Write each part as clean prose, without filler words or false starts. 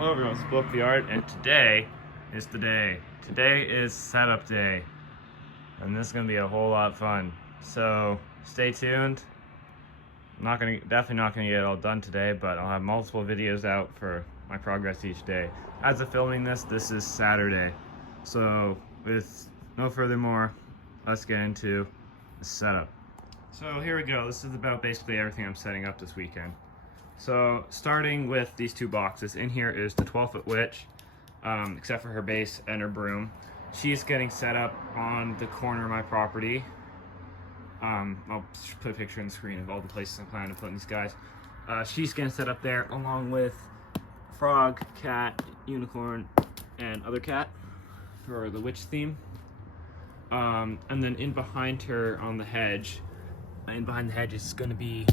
Hello everyone, it's Book the Art, and today is the day. Today is setup day, and this is going to be a whole lot of fun. So stay tuned. Definitely not gonna get it all done today, but I'll have multiple videos out for my progress each day. As of filming this is Saturday. So with no further more, let's get into the setup. So here we go. This is about basically everything I'm setting up this weekend. So starting with these two boxes, in here is the 12-foot witch, except for her base and her broom. She's getting set up on the corner of my property. I'll put a picture on the screen of all the places I'm planning to put these guys. She's getting set up there along with frog, cat, unicorn, and other cat for the witch theme. And then in behind her on the hedge, is going to be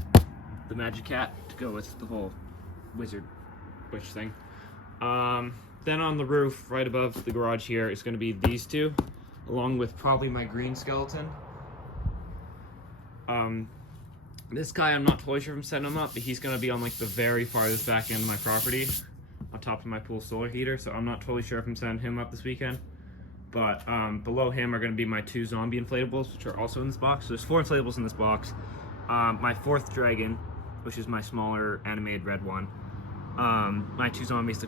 the magic cat to go with the whole witch thing. Then on the roof, right above the garage here, is going to be these two, along with probably my green skeleton. This guy, I'm not totally sure if I'm setting him up, but he's going to be on like the very farthest back end of my property, on top of my pool solar heater, so I'm not totally sure if I'm setting him up this weekend. But below him are going to be my two zombie inflatables, which are also in this box. So there's 4 inflatables in this box. My 4th dragon, which is my smaller animated red one. My 2 zombies, the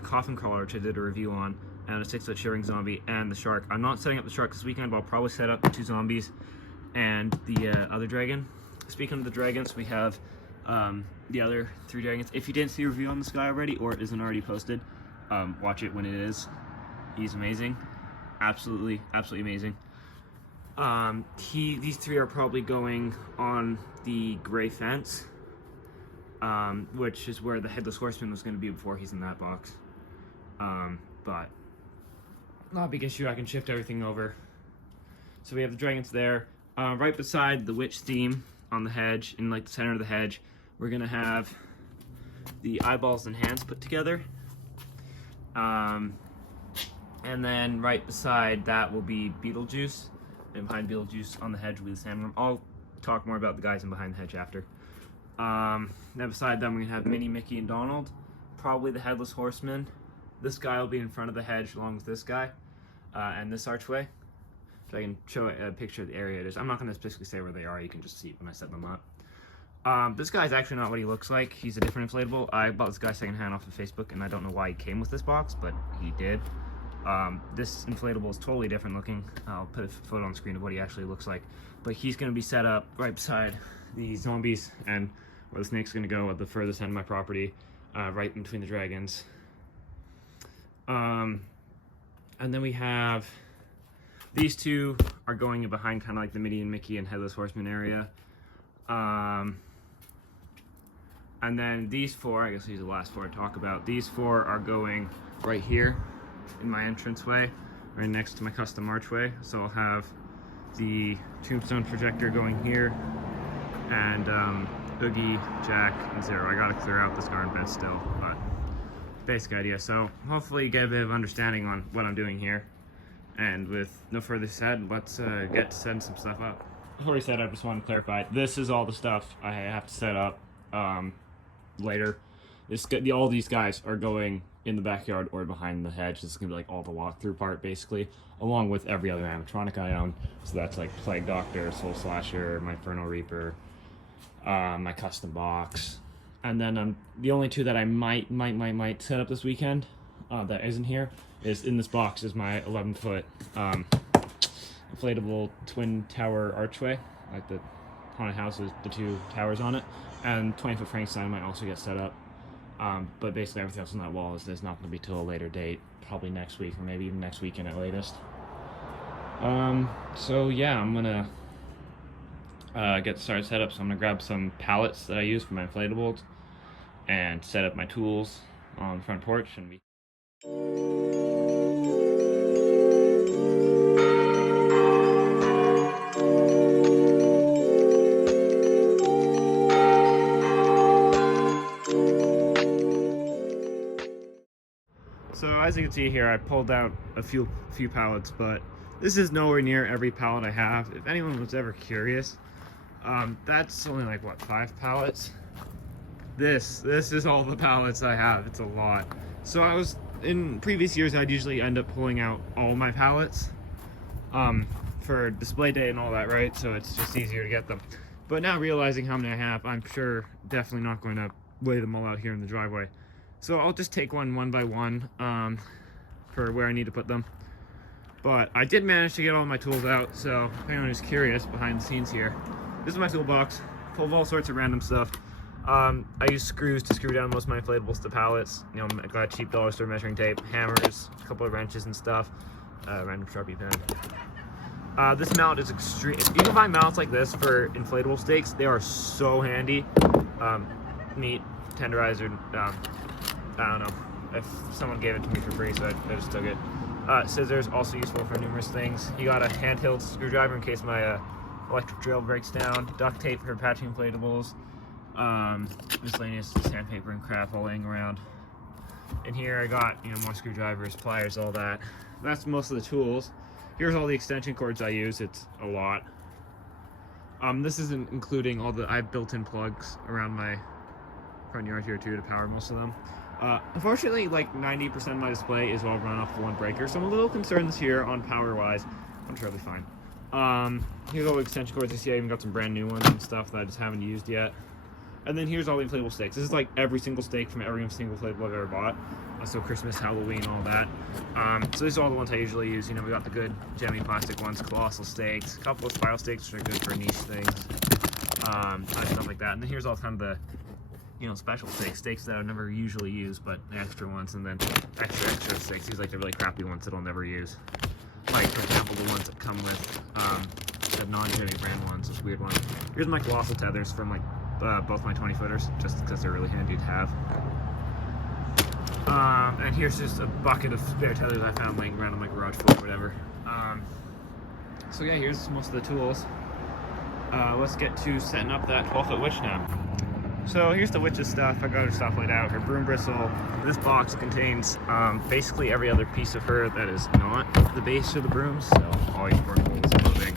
coffin crawler, which I did a review on, and a 6-foot shivering zombie, and the shark. I'm not setting up the shark this weekend, but I'll probably set up the 2 zombies and the other dragon. Speaking of the dragons, we have the other 3 dragons. If you didn't see a review on this guy already, or it isn't already posted, watch it when it is. He's amazing. Absolutely amazing. These 3 are probably going on the gray fence, which is where the headless horseman was going to be before he's in that box. But not a big issue. I can shift everything over. So we have the dragons there. Right beside the witch theme on the hedge, in like the center of the hedge, we're gonna have the eyeballs and hands put together. And then right beside that will be Beetlejuice, and behind Beetlejuice on the hedge will be the sandworm. I'll talk more about the guys in behind the hedge after. Then beside them we're gonna have Minnie, Mickey, and Donald. Probably the headless horseman. This guy will be in front of the hedge along with this guy, and this archway. So I can show a picture of the area it is. I'm not going to specifically say where they are. You can just see it when I set them up. This guy's actually not what he looks like. He's a different inflatable. I bought this guy secondhand off of Facebook, and I don't know why he came with this box, but he did. This inflatable is totally different looking. I'll put a photo on the screen of what he actually looks like. But he's going to be set up right beside the zombies, and where the snake's going to go at the furthest end of my property, right in between the dragons. And then we have... These 2 are going in behind kind of like the Minnie and Mickey and Headless Horseman area. And then these 4, I guess these are the last 4 I talk about. These 4 are going right here in my entranceway, right next to my custom archway. So I'll have the tombstone projector going here, and Oogie, Jack, and Zero. I gotta clear out this garden bed still, but basic idea. So hopefully you get a bit of understanding on what I'm doing here. And with no further said, let's get to setting some stuff up. Before we set up, I just want to clarify, this is all the stuff I have to set up later. All these guys are going in the backyard or behind the hedge. This is going to be like all the walkthrough part, basically, along with every other animatronic I own. So that's like Plague Doctor, Soul Slasher, my Inferno Reaper, my custom box. And then the only 2 that I might set up this weekend that isn't here is in this box is my 11-foot inflatable twin tower archway, like the haunted house with the 2 towers on it, and 20-foot Frankenstein might also get set up. But basically everything else on that wall is not going to be till a later date, probably next week or maybe even next weekend at latest. So yeah, I'm gonna get started set up. So I'm gonna grab some pallets that I use for my inflatables and set up my tools on the front porch and be. So as you can see here, I pulled out a few pallets, but this is nowhere near every pallet I have. If anyone was ever curious, that's only like what, 5 pallets? This is all the pallets I have. It's a lot. So in previous years, I'd usually end up pulling out all my pallets for display day and all that, right? So it's just easier to get them. But now realizing how many I have, I'm sure definitely not going to lay them all out here in the driveway. So I'll just take one by one for where I need to put them. But I did manage to get all my tools out, so if anyone is curious behind the scenes here, this is my toolbox, full of all sorts of random stuff. I use screws to screw down most of my inflatables to pallets. You know, I got a cheap dollar store measuring tape, hammers, a couple of wrenches and stuff, random Sharpie pen. This mount is extreme. You can find mounts like this for inflatable stakes. They are so handy. Neat, tenderizer. I don't know if someone gave it to me for free, so I just took it. Scissors, also useful for numerous things. You got a handheld screwdriver in case my electric drill breaks down. Duct tape for patching inflatables. Miscellaneous sandpaper and crap all laying around. In here I got, you know, more screwdrivers, pliers, all that. That's most of the tools. Here's all the extension cords I use. It's a lot. This isn't including all I have built-in plugs around my front yard here too to power most of them. Unfortunately, like 90% of my display is all run off of one breaker, so I'm a little concerned this year on power-wise. I'm sure it'll be fine. Here's all the extension cords you see. I even got some brand new ones and stuff that I just haven't used yet. And then here's all the inflatable stakes. This is like every single stake from every single inflatable I've ever bought. So Christmas, Halloween, all that. So these are all the ones I usually use. You know, we got the good Gemmy plastic ones, colossal stakes, a couple of spiral stakes which are good for niche things, stuff like that. And then here's all kind of the, you know, special stakes that I would never usually use, but extra ones, and then extra stakes. These like the really crappy ones that I'll never use. Like for example, the ones that come with the non-Gemmy brand ones, those weird ones. Here's my colossal tethers from like both my 20-footers, just because they're really handy to have. And here's just a bucket of spare tethers I found laying around on my garage floor or whatever. So yeah, here's most of the tools. Let's get to setting up that 12-foot witch now. So here's the witch's stuff. I got her stuff laid out. Her broom bristle. This box contains basically every other piece of her that is not the base of the brooms. So all your portables, clothing,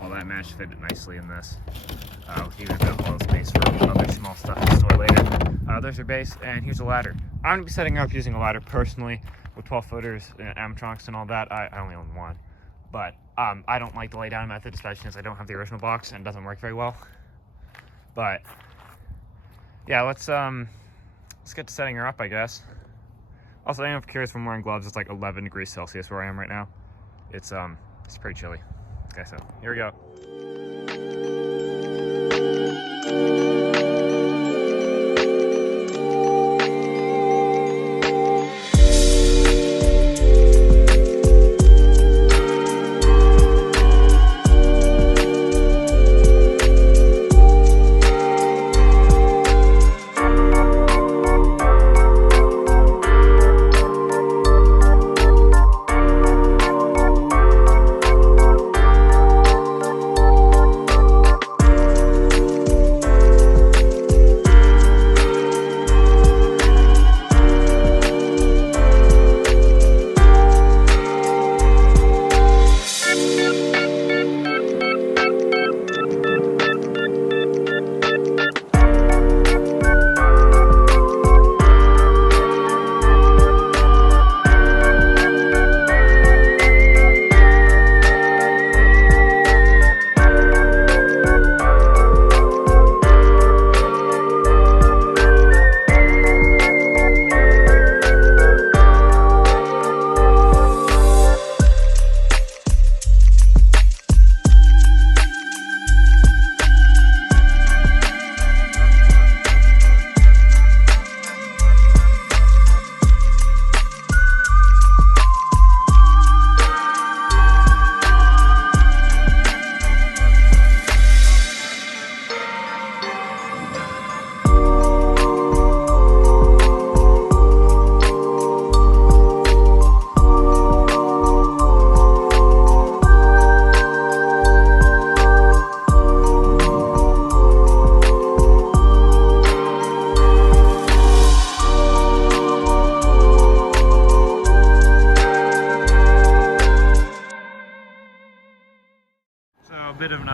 all that match fit it nicely in this. Even a bit of wall space for other small stuff to store later. There's her base, and here's a ladder. I'm going to be setting her up using a ladder personally with 12-footers, animatronics and all that. I only own one. But I don't like the lay down method, especially since I don't have the original box and it doesn't work very well. But yeah, let's get to setting her up, I guess. Also, I'm curious, from wearing gloves, it's like 11 degrees Celsius where I am right now. It's pretty chilly. Okay, so here we go.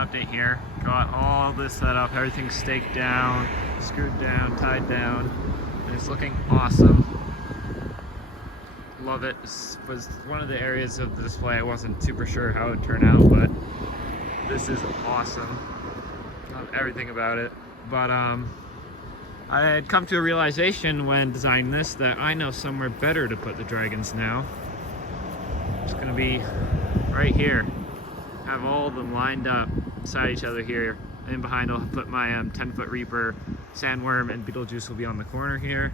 update here. Got all this set up, everything's staked down, screwed down, tied down, and it's looking awesome. Love it. This was one of the areas of the display I wasn't super sure how it would turn out, but this is awesome. Love everything about it. But I had come to a realization when designing this that I know somewhere better to put the dragons now. It's gonna be right here. Have all of them lined up beside each other here. And behind I'll put my 10-foot Reaper, Sandworm, and Beetlejuice will be on the corner here.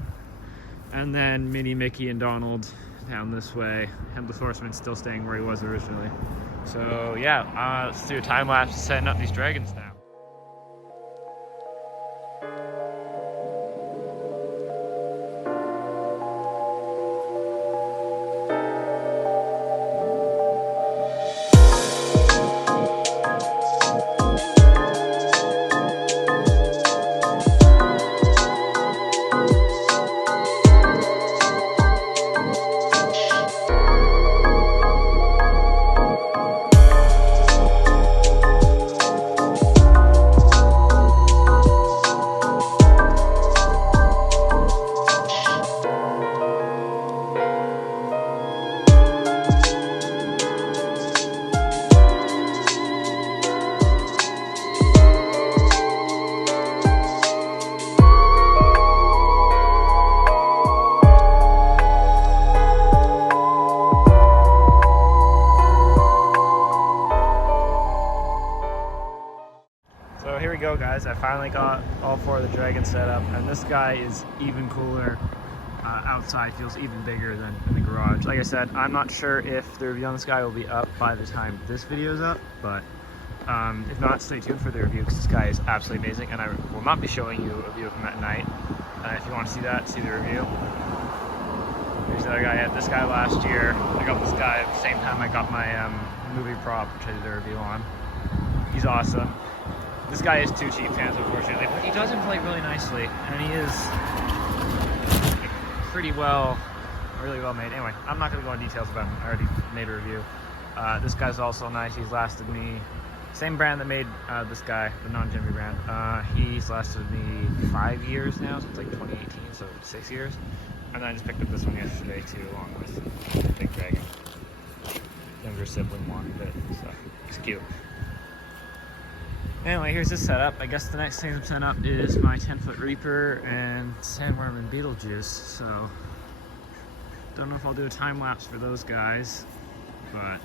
And then Minnie, Mickey, and Donald down this way. Headless Horseman still staying where he was originally. So yeah, let's do a time lapse setting up these dragons now. So here we go, guys. I finally got all 4 of the dragons set up, and this guy is even cooler. Outside feels even bigger than in the garage. Like I said, I'm not sure if the review on this guy will be up by the time this video is up, but if not, stay tuned for the review because this guy is absolutely amazing, and I will not be showing you a view of him at night. If you want to see that, see the review. There's the other guy. I had this guy last year. I got this guy at the same time I got my movie prop, which I did a review on. He's awesome. This guy is too cheap, fans, unfortunately, but he does him like really nicely, and he is pretty well, really well made. Anyway, I'm not going to go into details about him. I already made a review. This guy's also nice. He's lasted me, same brand that made this guy, the non-Jimmy brand. He's lasted me 5 years now, so it's like 2018, so 6 years. And then I just picked up this one yesterday too, along with Big Dragon. Younger sibling wanted it, so it's cute. Anyway, here's this setup. I guess the next thing I'm setting up is my 10-foot Reaper and Sandworm and Beetlejuice. So, don't know if I'll do a time lapse for those guys, but.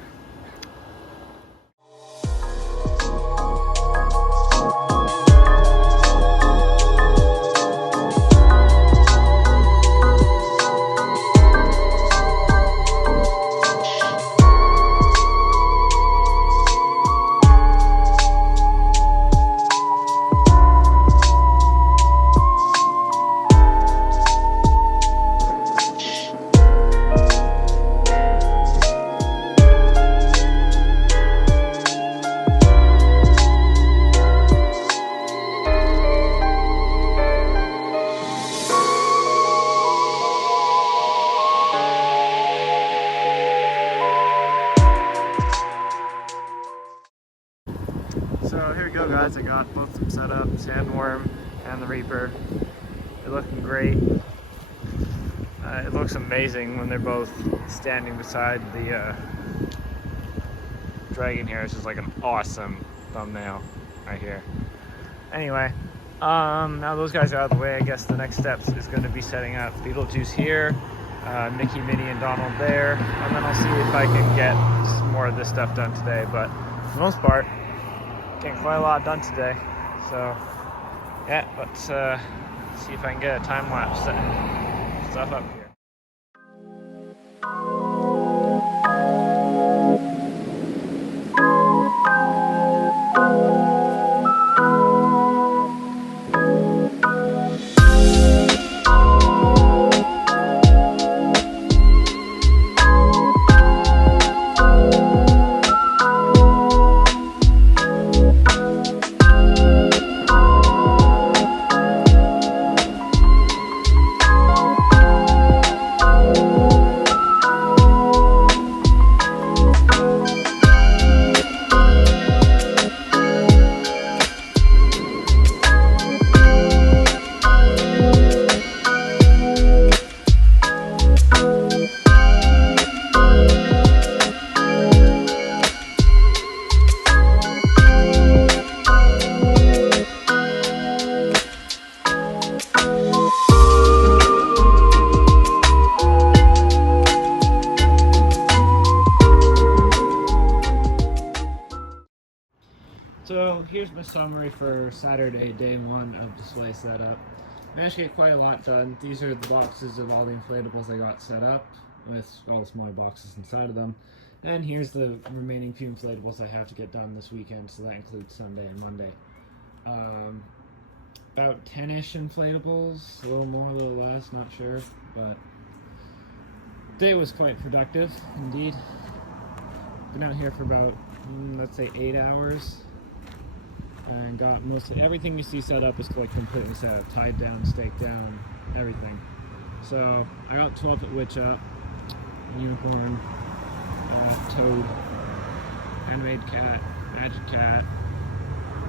So here we go, guys. I got both of them set up, Sandworm and the Reaper. They're looking great. It looks amazing when they're both standing beside the dragon here. It's just like an awesome thumbnail right here. Anyway, now those guys are out of the way, I guess the next steps is going to be setting up Beetlejuice here, Mickey, Minnie, and Donald there, and then I'll see if I can get some more of this stuff done today. But for the most part, getting quite a lot done today. So yeah, let's see if I can get a time lapse setting stuff up here. So here's my summary for Saturday, day one of display setup. Managed to get quite a lot done. These are the boxes of all the inflatables I got set up with all the smaller boxes inside of them. And here's the remaining few inflatables I have to get done this weekend, so that includes Sunday and Monday. About 10-ish inflatables, a little more, a little less, not sure, but day was quite productive indeed. Been out here for about, let's say 8 hours. And got mostly everything you see set up is like completely set up, tied down, staked down, everything. So I got 12-foot witch up, unicorn, toad, handmade cat, magic cat,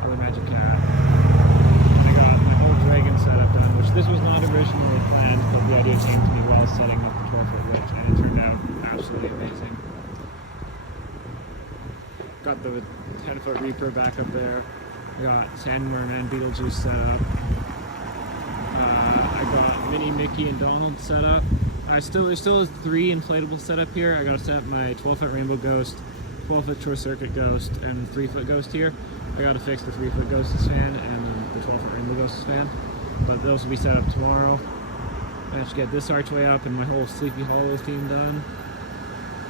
other magic cat. I got my whole dragon setup done, which this was not originally planned, but the idea came to me while setting up the 12-foot witch, and it turned out absolutely amazing. Got the 10-foot reaper back up there. I got Sandworm and Beetlejuice set up. I got Minnie, Mickey, and Donald set up. There still is 3 inflatables set up here. I gotta set up my 12-foot Rainbow Ghost, 12-foot Short Circuit Ghost, and 3-foot Ghost here. I gotta fix the 3-foot Ghost's fan and the 12-foot Rainbow Ghost's fan. But those will be set up tomorrow. Managed to get this archway up and my whole Sleepy Hollow theme done.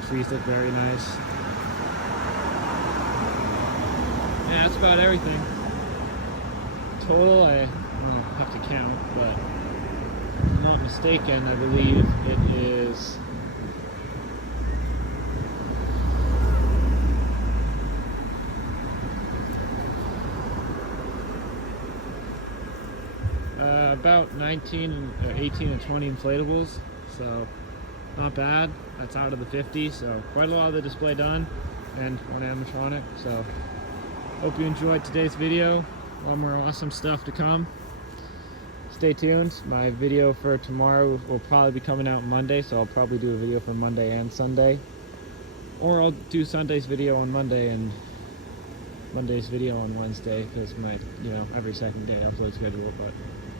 Trees look very nice. Yeah, that's about everything. Total, I don't know, have to count, but if I'm not mistaken, I believe it is about 18 and 20 inflatables, so not bad. That's out of the 50, so quite a lot of the display done, and one animatronic, so hope you enjoyed today's video. A lot more awesome stuff to come. Stay tuned. My video for tomorrow will probably be coming out Monday, so I'll probably do a video for Monday and Sunday. Or I'll do Sunday's video on Monday and Monday's video on Wednesday, because my, every second day upload schedule. But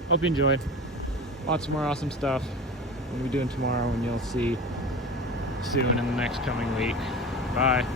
hope you enjoyed. Lots more awesome stuff we'll be doing tomorrow, and you'll see soon in the next coming week. Bye.